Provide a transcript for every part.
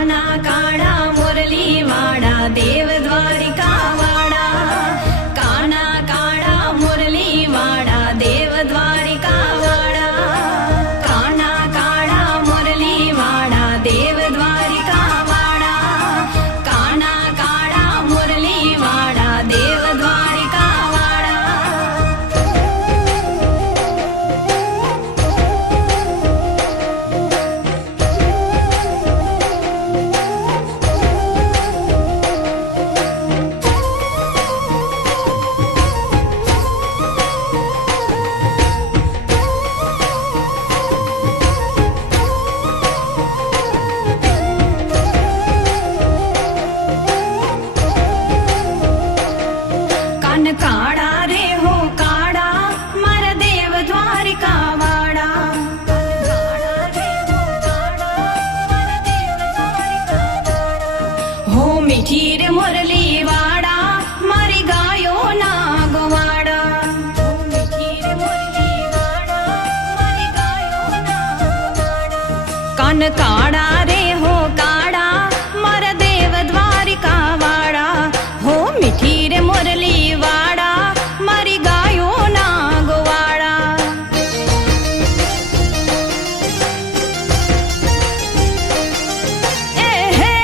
કાના કાળા મુરલી વાળા દેવ દ્વારિકા વાળા, કાના કાળા મુરલી વાળા દેવ દ્વારિકા વાળા, કાના કાળા મુરલી વાળા દેવ દ્વારિકા વાળા, કાના કાળા મુરલી વાળા દેવ દ્વારિકા વાળા. કાન કાળા રે હો કાળા મારા દેવ દ્વારિકા વાળા, હો મીઠી રે મુરલી વાળા મારી ગાયો ના ગોવાડા, કાન કાળા રે હો કાળા મારા દેવ દ્વારિકા વાળા, હો મીઠી રે મુરલી વાળા મારી ગાયો ના ગોવાળા. એ હે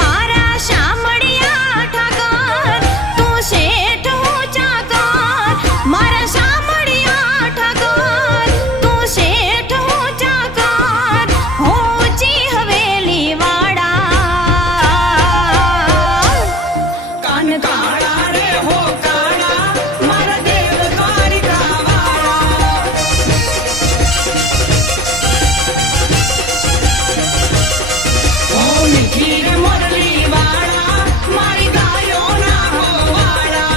મારા શામળિયા ઠાકર તું શેઠ હું ચાકર, મારા શામળિયા ઠાકર તું શેઠ હું ચાકર, ઊંચી હવેલી વાળા. કાન કાળા રે હો કાળા મારા દેવ દ્વારિકા વાળા, હો મીઠી રે મુરલી વાળા મારી ગાયો ના ગોવાળા.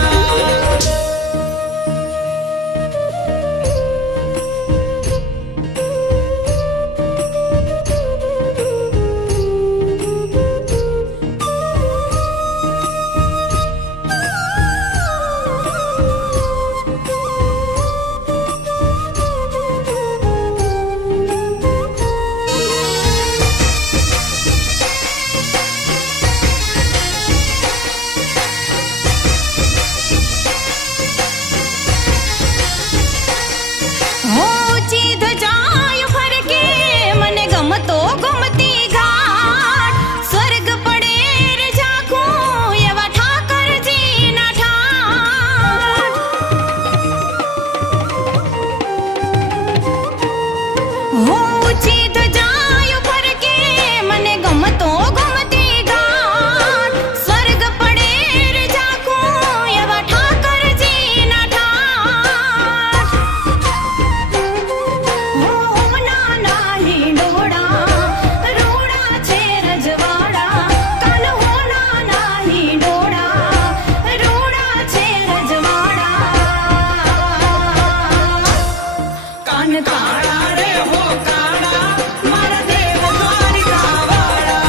ઊંચી ધજાય ફરકે મને ગમતો ગમતી ઘાટ, સ્વર્ગ પડે રે ઝાંખું એવા ઠાકરજીના ઠાઠ. ઊંચી ધજાય ફરકે મને ગમતો ગમતી ઘાટ, સ્વર્ગ પડે રે ઝાંખું એવા ઠાકરજીના ઠાઠ. હો નાના હિંડોળા રૂડા છે રજવાડા, કાન હો નાના હિંડોળા રૂડા છે રજવાડા. કાન કાળા રે હો કાળા મારા દેવ દ્વારિકા વાળા,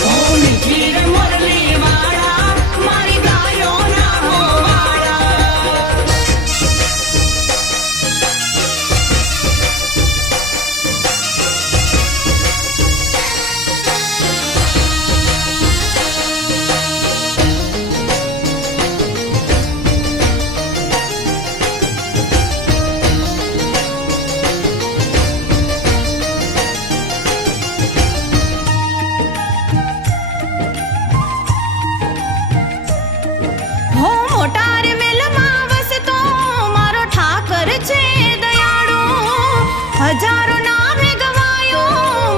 હો મીઠી રે મુરલી વાળા મારી ગાયો ના ગોવાળા. હો મોટા રે વેલમાં વસતો મારો ઠાકર છે દયાળુ, હજારો નામે ગવાયો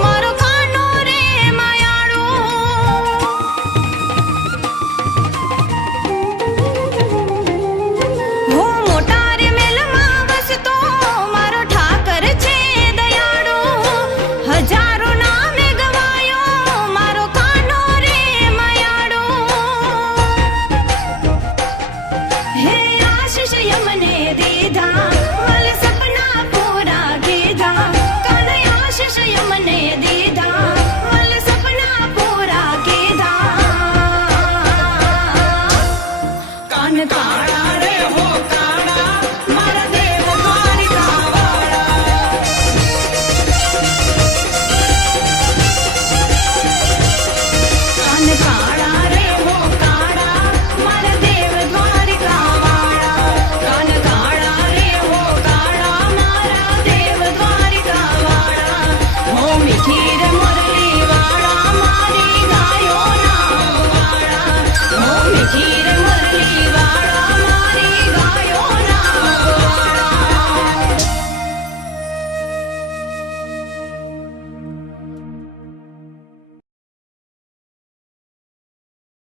મારો કાનો રે માયાળુ. હો મોટા રે વેલમાં વસતો મારો ઠાકર છે દયાળુ, હજારો નામે ગવાયો મારો કાનો રે માયાળુ. હે આશીષ યમને દીધા વલ સપના પૂરા કીધા, કાન આશીષ યમને દીધા વલ સપના પૂરા કીધા. કાન કાળા રે